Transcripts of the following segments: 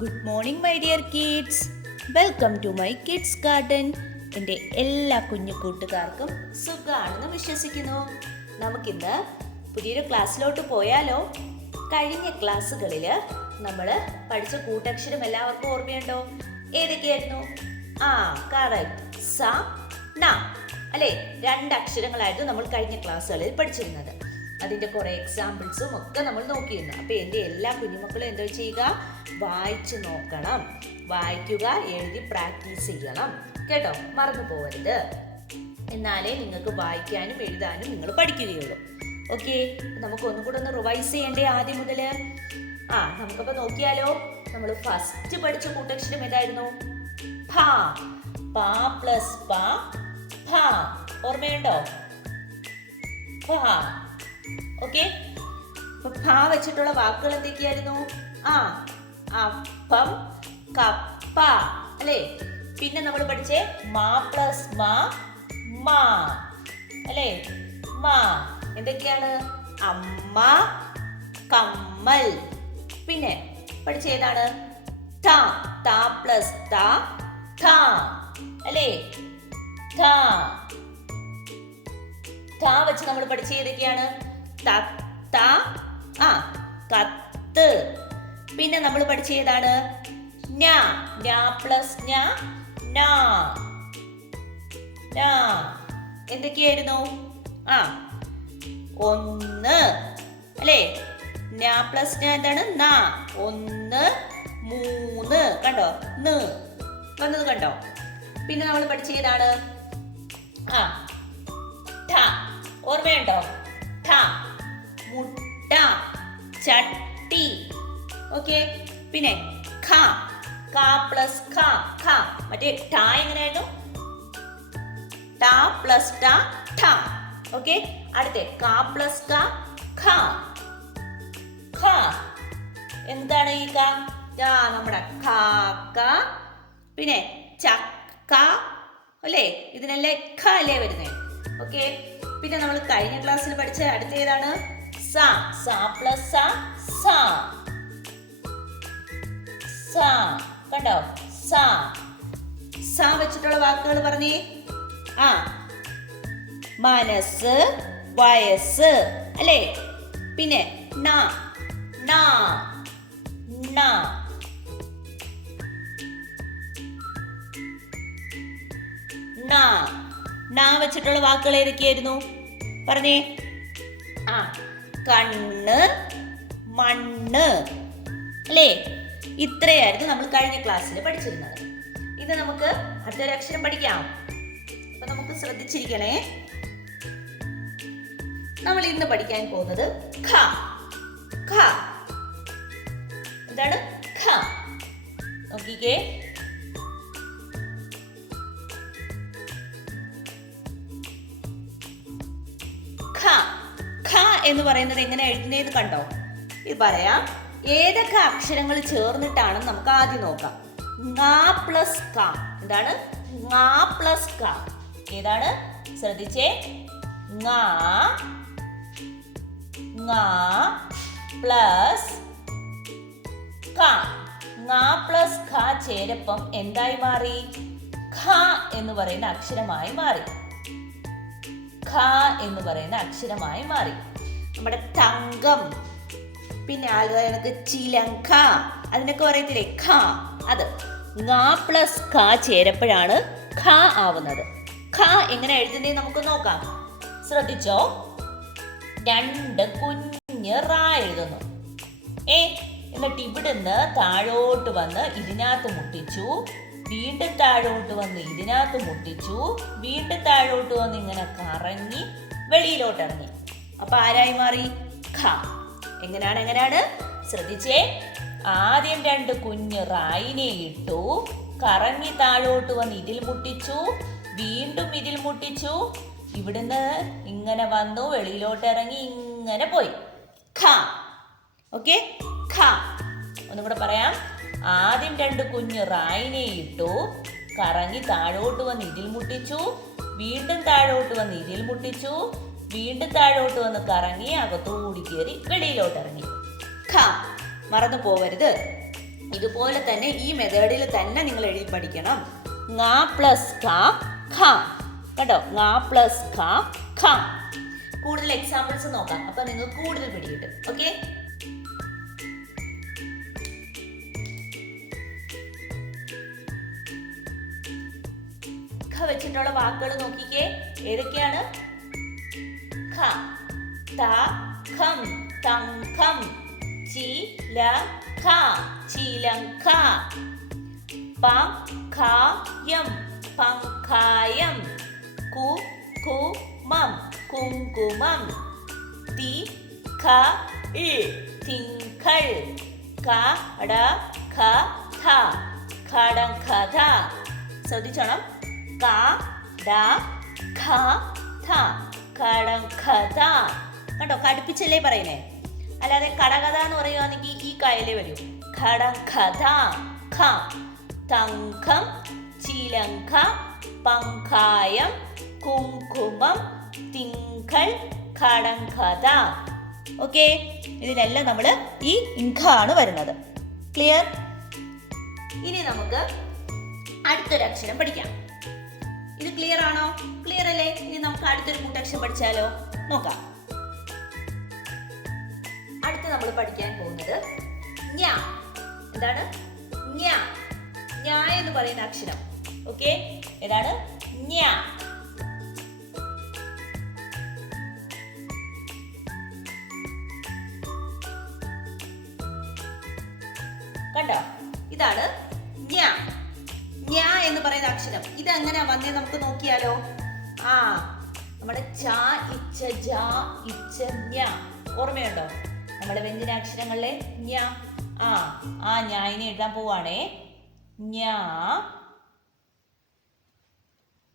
Good morning my dear kids. Welcome to my kids garden. എൻ്റെ എല്ലാ കുഞ്ഞു കൂട്ടുകാർക്കും സുഖമാണെന്ന് വിശ്വസിക്കുന്നു. നമുക്കിന്ന് പുതിയൊരു ക്ലാസ്സിലോട്ട് പോയാലോ? കഴിഞ്ഞ ക്ലാസ്സുകളിൽ നമ്മൾ പഠിച്ച കൂട്ടക്ഷരം എല്ലാവർക്കും ഓർമ്മയുണ്ടോ? ഏതൊക്കെയായിരുന്നു? കറക്റ്റ്, സ ന അല്ലേ? 2 അക്ഷരങ്ങളായിരുന്നു നമ്മൾ കഴിഞ്ഞ ക്ലാസ്സുകളിൽ പഠിച്ചിരുന്നത്. അതിൻ്റെ കുറേ എക്സാമ്പിൾസും ഒക്കെ നമ്മൾ നോക്കിയിരുന്നു. അപ്പോൾ എൻ്റെ എല്ലാ കുഞ്ഞുമക്കളും എന്താ ചെയ്യുക? വായിച്ചു നോക്കണം, വായിക്കുക, എഴുതി പ്രാക്ടീസ് ചെയ്യണം കേട്ടോ, മറന്നു പോകരുത്. എന്നാലേ നിങ്ങൾക്ക് വായിക്കാനും എഴുതാനും നിങ്ങൾ പഠിക്കുകയുള്ളൂ. ഓക്കെ, നമുക്ക് ഒന്നും കൂടെ ഒന്ന് റിവൈസ് ചെയ്യണ്ടേ ആദ്യം മുതൽ? നമുക്കപ്പോൾ നോക്കിയാലോ. നമ്മൾ ഫസ്റ്റ് പഠിച്ച കൂട്ടക്ഷരം ഏതായിരുന്നു? ഫ. പ പ്ലസ് പ, ഫ. ഓർമ്മയുണ്ടോ? ഫ. ഓക്കെ, അപ്പൊ ഫ വെച്ചിട്ടുള്ള വാക്കുകൾ എന്തൊക്കെയായിരുന്നു? അപ്പം, കപ്പ അല്ലേ? പിന്നെ നമ്മൾ പഠിച്ചേ മാ പ്ലസ് മാ, മാ അല്ലേ? മാ എന്തൊക്കെയാണ്? അമ്മ, കമ്മൽ. പിന്നെ പഠിച്ച ഏതാണ്? ത. ത പ്ലസ് ത, ത അല്ലേ? ത. ത വെച്ച് നമ്മൾ പഠിച്ച ഏതൊക്കെയാണ്? തത്ത, കത്ത്. പിന്നെ നമ്മൾ പഠിച്ച ഏതാണ്? ഞ. ഞ പ്ലസ് ഞ, ന. എന്തൊക്കെയായിരുന്നു? ഒന്ന് അല്ലേ? ഞ പ്ലസ് ഞ എന്താണ്? ന. 1, 3 കണ്ടോ? ന് വന്നത് കണ്ടോ? പിന്നെ നമ്മൾ പഠിച്ച ഏതാണ്? ഠ. ഓർമ്മയുണ്ടോ? ഠ. മുട്ട, ചട്ടി. ഓക്കെ, പിന്നെ ഖ. ക പ്ലസ് ഖ, ഖ. മറ്റേ ഠ എങ്ങനെയായിരുന്നു? ഠ പ്ലസ് ഠ, ഠ. ഓക്കെ, അടുത്ത ക പ്ലസ് ക, ഖ. ഖ എന്താണ് ഈ ക? നമ്മുടെ കാക്ക. പിന്നെ ചക്ക അല്ലേ? ഇതിനല്ലേ ഖ അല്ലേ വരുന്നേ? ഓക്കെ, പിന്നെ നമ്മൾ കഴിഞ്ഞ ക്ലാസ്സിൽ പഠിച്ച അടുത്ത ഏതാണ്? സ. സ പ്ലസ് സ, സ. സ കണ്ടോ? സ. സ വെച്ചിട്ടുള്ള വാക്കുകൾ പറഞ്ഞേ. മനസ്സ്, വയസ്സ് അല്ലേ? പിന്നെ ന. ന. ന. ന. ന വെച്ചിട്ടുള്ള വാക്കുകൾ ഏതൊക്കെയായിരുന്നു? പറഞ്ഞേ. കണ്ണ്, മണ്ണ് അല്ലേ? ഇത്രയായിരുന്നു നമ്മൾ കഴിഞ്ഞ ക്ലാസ്സിൽ പഠിച്ചിരുന്നത്. ഇത് നമുക്ക് അടുത്തൊരു അക്ഷരം പഠിക്കാം. അപ്പൊ നമുക്ക് ശ്രദ്ധിച്ചിരിക്കണേ. നമ്മൾ ഇന്ന് പഠിക്കാൻ പോകുന്നത് ഖ. ഖ എന്താണ്? ഖ. നോക്കിക്കേ. എന്ന് പറയുന്നത് എങ്ങനെ എഴുതുന്നത് കണ്ടോ? ഇത് പറയാം. ഏതൊക്കെ അക്ഷരങ്ങൾ ചേർന്നിട്ടാണെന്ന് നമുക്ക് ആദ്യം നോക്കാം. ങ പ്ലസ് ക. എന്താണ്? ങ പ്ലസ് ക. ഏതാണ്? ശ്രദ്ധിച്ചേ. ങ, ങ പ്ലസ് ക. ങ പ്ലസ് ഖ ചേരപ്പം എന്തായി മാറി? ഖ എന്ന് പറയുന്ന അക്ഷരമായി മാറി. ഖ എന്ന് പറയുന്ന അക്ഷരമായി മാറി. നമ്മുടെ തങ്കം, പിന്നെ അതുപോലെ ചിലങ്ക, അതിനൊക്കെ പറയത്തില്ലേ ഖ? അത് ങ പ്ലസ് ഖ ചേരപ്പോഴാണ് ഖ ആവുന്നത്. ഖ എങ്ങനെ എഴുതുന്നത് നമുക്ക് നോക്കാം. ശ്രദ്ധിച്ചോ. 2 കുഞ്ഞ് റ എഴുതുന്നു. എന്നിട്ട് ഇവിടുന്ന് താഴോട്ട് വന്ന് ഇതിനകത്ത് മുട്ടിച്ചു, വീണ്ടും താഴോട്ട് വന്ന് ഇതിനകത്ത് മുട്ടിച്ചു, വീണ്ടും താഴോട്ട് വന്ന് ഇങ്ങനെ കറങ്ങി വെളിയിലോട്ട് ഇറങ്ങി. അപ്പൊ ആരായി മാറി? ഖ. എങ്ങനെയാണ്? ശ്രദ്ധിച്ചേ. ആദ്യം 2 കുഞ്ഞ് റായിനെ ഇട്ടു, കറങ്ങി താഴോട്ട് വന്ന് ഇതിൽ മുട്ടിച്ചു, വീണ്ടും ഇതിൽ മുട്ടിച്ചു, ഇവിടുന്ന് ഇങ്ങനെ വന്നു വെളിയിലോട്ട് ഇറങ്ങി ഇങ്ങനെ പോയി. ഖ. ഓക്കെ, ഖ. ഒന്നും കൂടെ പറയാം. ആദ്യം 2 കുഞ്ഞ് റായിനെ ഇട്ടു, കറങ്ങി താഴോട്ട് വന്ന് ഇതിൽ മുട്ടിച്ചു, വീണ്ടും താഴോട്ട് വന്ന് ഇതിൽ മുട്ടിച്ചു, വീണ്ടും താഴോട്ട് വന്ന് കറങ്ങി അകത്തോടി കയറി വെളിയിലോട്ട് ഇറങ്ങി. ഖ. മറന്നു പോവരുത്. ഇതുപോലെ തന്നെ ഈ മെത്തേഡിൽ തന്നെ നിങ്ങൾ എഴുതി പഠിക്കണം. ങ പ്ലസ് ഖ ഖ. കേട്ടോ, ങ പ്ലസ് ഖ ഖ. കൂടുതൽ എക്സാമ്പിൾസ് നോക്കാം, അപ്പൊ നിങ്ങൾക്ക് കൂടുതൽ പിടികിട്ടും. ഓക്കെ, ഖ വെച്ചിട്ടുള്ള വാക്കുകൾ നോക്കിക്കേ. ഏതൊക്കെയാണ്? ഖ, ത, ഖം, തങ്കം, ചിലഖ, ചിലങ്ക, പഖായം, പങ്കായം, കുകുമം, കുങ്കുമം, തികൾ, തിങ്കൾ, കടകഥ, കടകഥ. ശ്രദ്ധിച്ചോണം. കടകഥ, കടകഥ. കണ്ടോ, കടുപ്പിച്ചല്ലേ പറയുന്നേ. അല്ലാതെ കടകഥ എന്ന് പറയുകയാണെങ്കിൽ ഈ കായലേ വരൂ. കടകഥ. ഖ, തങ്കം, ചിലങ്ക, പങ്കായം, കുങ്കുമം, തിങ്കൾ, കടകഥ. ഓക്കെ, ഇതിനെല്ലാം നമ്മൾ ഈ ഇങ്ക ആണ് വരുന്നത്. ക്ലിയർ? ഇനി നമുക്ക് അടുത്തൊരു അക്ഷരം പഠിക്കാം. ഇത് ക്ലിയർ ആണോ? ക്ലിയർ അല്ലേ? ഇനി നമുക്ക് അടുത്തൊരു കൂട്ടക്ഷരം പഠിച്ചാലോ? നോക്കാം. അടുത്ത് നമ്മൾ പഠിക്കാൻ പോകുന്നത് ഞ. എന്താണ്? ഞ. ഞ എന്ന് പറയുന്ന അക്ഷരം. ഓക്കെ, ഏതാണ്? ഞ. കണ്ടോ, ഇതാണ് ഞ. ഞ എന്ന് പറയുന്ന അക്ഷരം. ഇത് എങ്ങനെയാ വന്നേ നമുക്ക് നോക്കിയാലോ? നമ്മുടെ ച, ഇച്ച, ജ, ഇച്ച, ഞ. ഓർമ്മയുണ്ടോ? നമ്മുടെ വ്യഞ്ജനാക്ഷരങ്ങളിലെ ഞ. ആ ഞായിനെ എഴുതാൻ പോവാണേ. ഞ,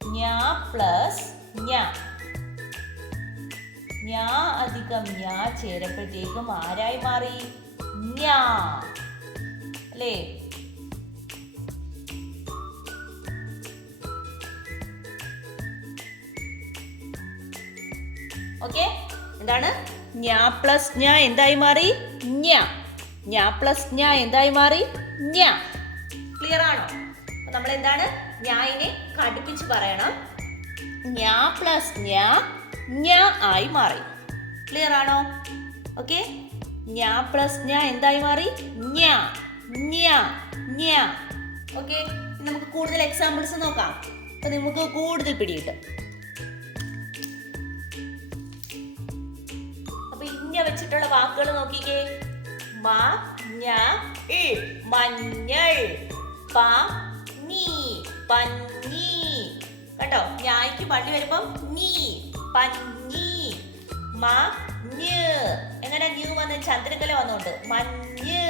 ഞ പ്ലസ് ഞ. ഞ അധികം ഞ ചേരപ്പോഴത്തേക്കും ആരായി മാറി? ഞ അല്ലേ? ഓക്കെ, എന്താണ്? ഞ പ്ലസ് ഞ എന്തായി മാറി? ഞ. ഞ പ്ലസ് ഞ എന്തായി മാറി? ഞ. ക്ലിയർ ആണോ? അപ്പൊ നമ്മൾ എന്താണ്? ഞായിനെ കടുപ്പിച്ച് പറയണം. ഞ പ്ലസ് ഞ ഞ ആയി മാറി. ക്ലിയർ ആണോ? ഓക്കെ, ഞ പ്ലസ് ഞ എന്തായി മാറി? ഞ. ഞ, ഞ. ഓക്കെ, നമുക്ക് കൂടുതൽ എക്സാമ്പിൾസ് നോക്കാം. അപ്പൊ നമുക്ക് കൂടുതൽ പിടികിട്ടും. വെച്ചിട്ടുള്ള വാക്കുകൾ നോക്കിക്കേ. മഞ്ഞൾ, പനി, പഞ്ഞി. കേട്ടോ, ഞായ്ക്ക് പള്ളി വരുമ്പം നീ, പഞ്ഞി. മഞ്ഞ്. എങ്ങനെ ന്യൂ വന്ന്? ചന്ദ്രകല വന്നോണ്ട് മഞ്ഞ്.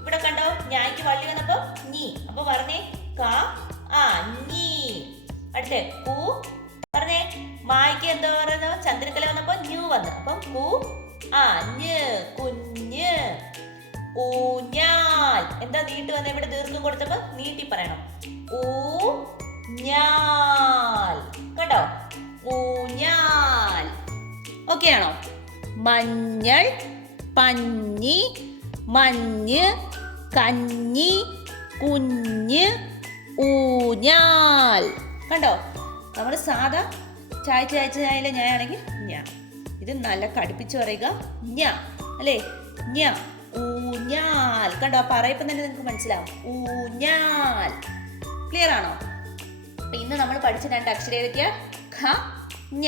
ഇവിടെ കണ്ടോ, ഞായ്ക്ക് പള്ളി വന്നപ്പോ നീ. അപ്പൊ പറഞ്ഞേ നീ. അടുത്തേ കു. പറഞ്ഞേ, മായ്ക്ക് എന്താ പറയുന്നത്? ചന്ദ്രകല വന്നപ്പോ ന്യൂ വന്ന്. അപ്പം ഞ്, കുഞ്ഞ്. ഊഞ്ഞാൽ. എന്താ നീട്ടി വന്ന? ഇവിടെ ദീർഘം കൊടുത്തപ്പോ നീട്ടി പറയണം. ഊഞ്ഞാൽ. കേട്ടോ, ഊഞ്ഞാൽ. ഓക്കെ ആണോ? മഞ്ഞൾ, പഞ്ഞി, മഞ്ഞ്, കഞ്ഞി, കുഞ്ഞ്, ഊഞ്ഞാൽ. കണ്ടോ, നമ്മൾ സാധാ ചായയിലെ ഞാനാണെങ്കിൽ ഞാ. ഇത് നല്ല കടുപ്പിച്ച് പറയുക. ഞാ അല്ലേ? ഞാ. ഊഞ്ഞാൽ. കണ്ടോ, പറയപ്പം തന്നെ നിങ്ങൾക്ക് മനസ്സിലാവും. ഊഞ്ഞാൽ. ക്ലിയർ ആണോ? അപ്പൊ ഇന്ന് നമ്മൾ പഠിച്ച രണ്ട് അക്ഷരം ഏതൊക്കെയാ? ഖ, ഞ.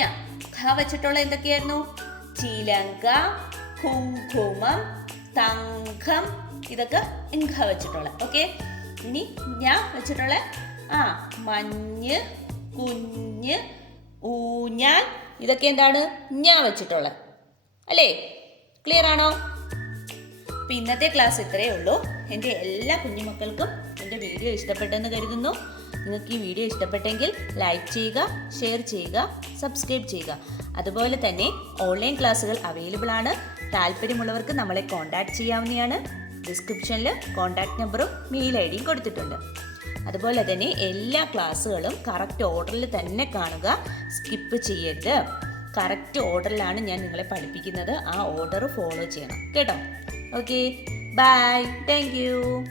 ഖ വെച്ചിട്ടുള്ള എന്തൊക്കെയായിരുന്നു? ചിലങ്ക, കുങ്കുമം, തങ്കം. ഇതൊക്കെ ഇങ്ക വെച്ചിട്ടുള്ള. ഓക്കെ, ഇനി ഞ വെച്ചിട്ടുള്ള മഞ്ഞ്, കുഞ്ഞ്, ഊഞ്ഞാൽ. ഇതൊക്കെ എന്താണ്? ഞ വെച്ചിട്ടുള്ള അല്ലേ? ക്ലിയർ ആണോ? അപ്പൊ ഇന്നത്തെ ക്ലാസ് ഇത്രയേ ഉള്ളൂ. എൻ്റെ എല്ലാ കുഞ്ഞുമക്കൾക്കും എൻ്റെ വീഡിയോ ഇഷ്ടപ്പെട്ടെന്ന് കരുതുന്നു. നിങ്ങൾക്ക് ഈ വീഡിയോ ഇഷ്ടപ്പെട്ടെങ്കിൽ ലൈക്ക് ചെയ്യുക, ഷെയർ ചെയ്യുക, സബ്സ്ക്രൈബ് ചെയ്യുക. അതുപോലെ തന്നെ ഓൺലൈൻ ക്ലാസ്സുകൾ അവൈലബിൾ ആണ്. താല്പര്യമുള്ളവർക്ക് നമ്മളെ കോൺടാക്ട് ചെയ്യാവുന്നതാണ്. ഡിസ്ക്രിപ്ഷനിൽ കോൺടാക്ട് നമ്പറും മെയിൽ ഐ ഡിയും കൊടുത്തിട്ടുണ്ട്. അതുപോലെ തന്നെ എല്ലാ ക്ലാസ്സുകളും കറക്റ്റ് ഓർഡറിൽ തന്നെ കാണുക, സ്കിപ്പ് ചെയ്യരുത്. കറക്റ്റ് ഓർഡറിലാണ് ഞാൻ നിങ്ങളെ പഠിപ്പിക്കുന്നത്. ആ ഓർഡർ ഫോളോ ചെയ്യണം കേട്ടോ. Okay, bye. Thank U.